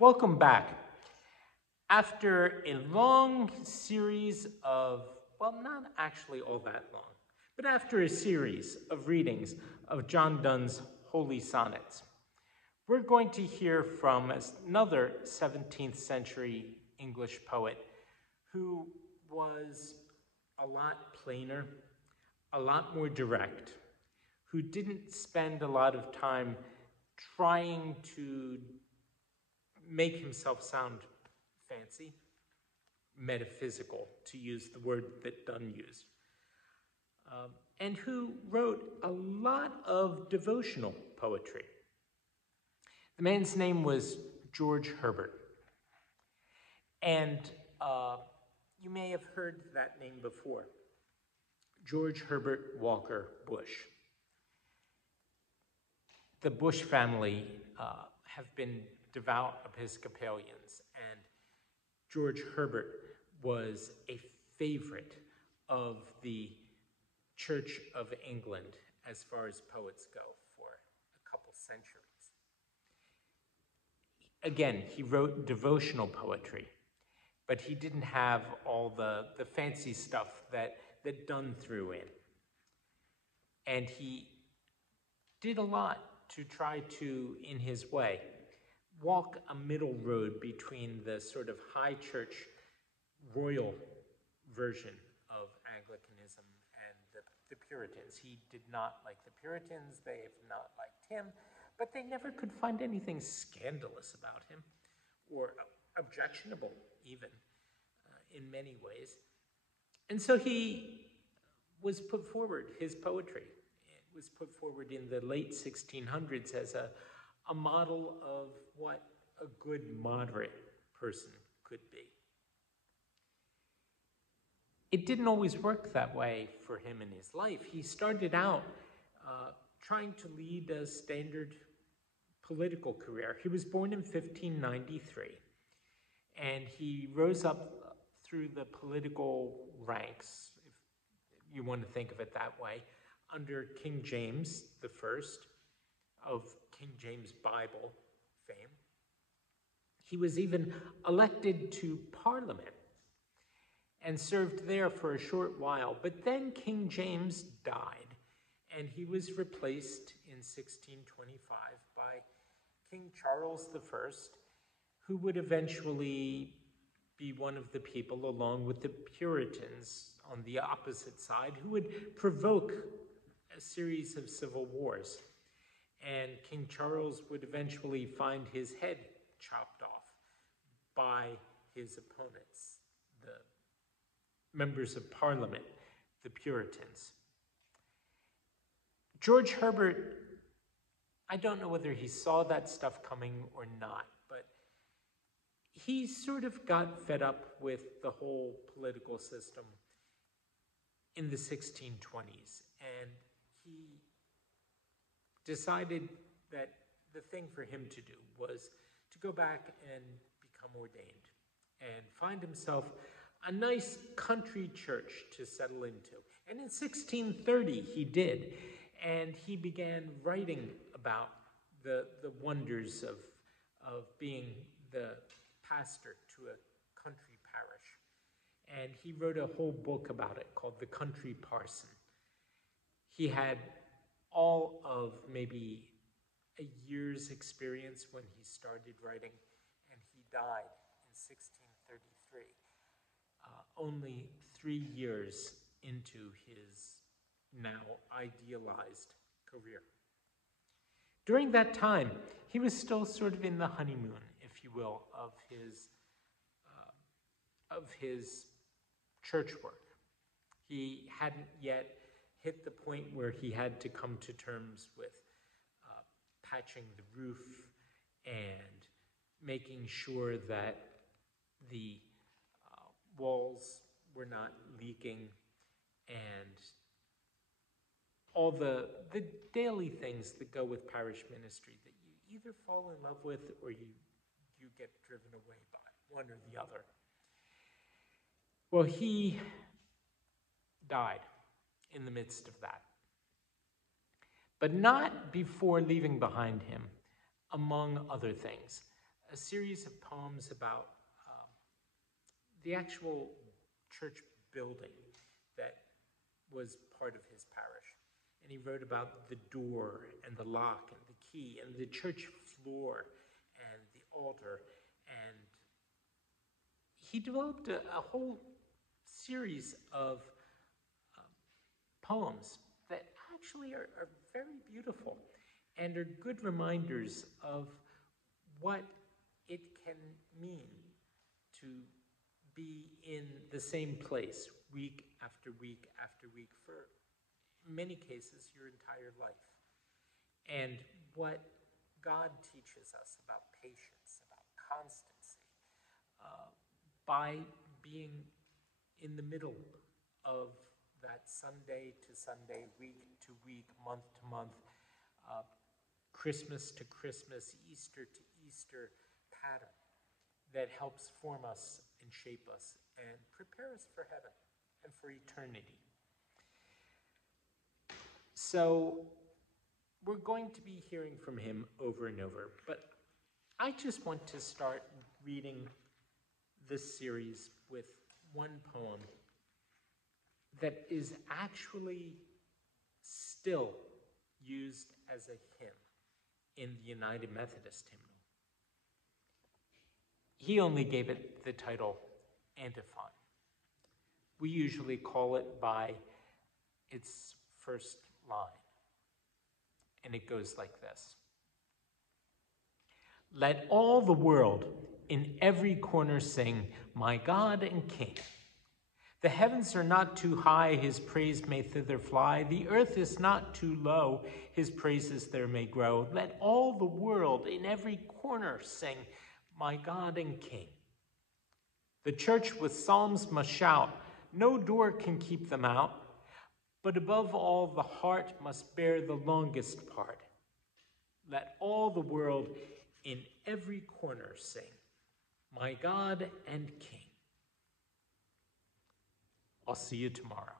Welcome back. After a long series of, well, not actually all that long, but after a series of readings of John Donne's Holy Sonnets, we're going to hear from another 17th century English poet who was a lot plainer, a lot more direct, who didn't spend a lot of time trying to make himself sound fancy, metaphysical, to use the word that Donne used, and who wrote a lot of devotional poetry. The man's name was George Herbert, and you may have heard that name before. George Herbert Walker Bush. The Bush family have been devout Episcopalians, and George Herbert was a favorite of the Church of England as far as poets go for a couple centuries. Again, he wrote devotional poetry, but he didn't have all the fancy stuff that Donne threw in. And he did a lot to try to, in his way, walk a middle road between the sort of high church royal version of Anglicanism and the Puritans. He did not like the Puritans, they have not liked him, but they never could find anything scandalous about him, or objectionable even, in many ways. And so he was put forward, his poetry was put forward in the late 1600s as a model of what a good moderate person could be. It didn't always work that way for him in his life. He started out trying to lead a standard political career. He was born in 1593, and he rose up through the political ranks, if you want to think of it that way, under King James I of King James Bible fame. He was even elected to Parliament and served there for a short while. But then King James died, and he was replaced in 1625 by King Charles I, who would eventually be one of the people, along with the Puritans on the opposite side, who would provoke a series of civil wars. And King Charles would eventually find his head chopped off by his opponents, the members of Parliament, the Puritans. George Herbert, I don't know whether he saw that stuff coming or not, but he sort of got fed up with the whole political system in the 1620s, and he decided that the thing for him to do was to go back and become ordained and find himself a nice country church to settle into. And in 1630 he did, and he began writing about the wonders of being the pastor to a country parish. And he wrote a whole book about it called The Country Parson. He had all of maybe a year's experience when he started writing, and he died in 1633, only 3 years into his now idealized career. During that time, he was still sort of in the honeymoon, if you will, of his church work. He hadn't yet hit the point where he had to come to terms with patching the roof and making sure that the walls were not leaking, and all the daily things that go with parish ministry that you either fall in love with or you get driven away by, one or the other. Well, he died in the midst of that, but not before leaving behind him, among other things, a series of poems about the actual church building that was part of his parish. And he wrote about the door and the lock and the key and the church floor and the altar. And he developed a whole series of poems that actually are very beautiful and are good reminders of what it can mean to be in the same place week after week after week for, in many cases, your entire life. And what God teaches us about patience, about constancy, by being in the middle of that Sunday to Sunday, week to week, month to month, Christmas to Christmas, Easter to Easter pattern that helps form us and shape us and prepare us for heaven and for eternity. So we're going to be hearing from him over and over, but I just want to start reading this series with one poem that is actually still used as a hymn in the United Methodist hymnal. He only gave it the title Antiphon. We usually call it by its first line, and it goes like this. Let all the world in every corner sing, my God and King. The heavens are not too high, his praise may thither fly. The earth is not too low, his praises there may grow. Let all the world in every corner sing, my God and King. The church with psalms must shout, no door can keep them out. But above all, the heart must bear the longest part. Let all the world in every corner sing, my God and King. I'll see you tomorrow.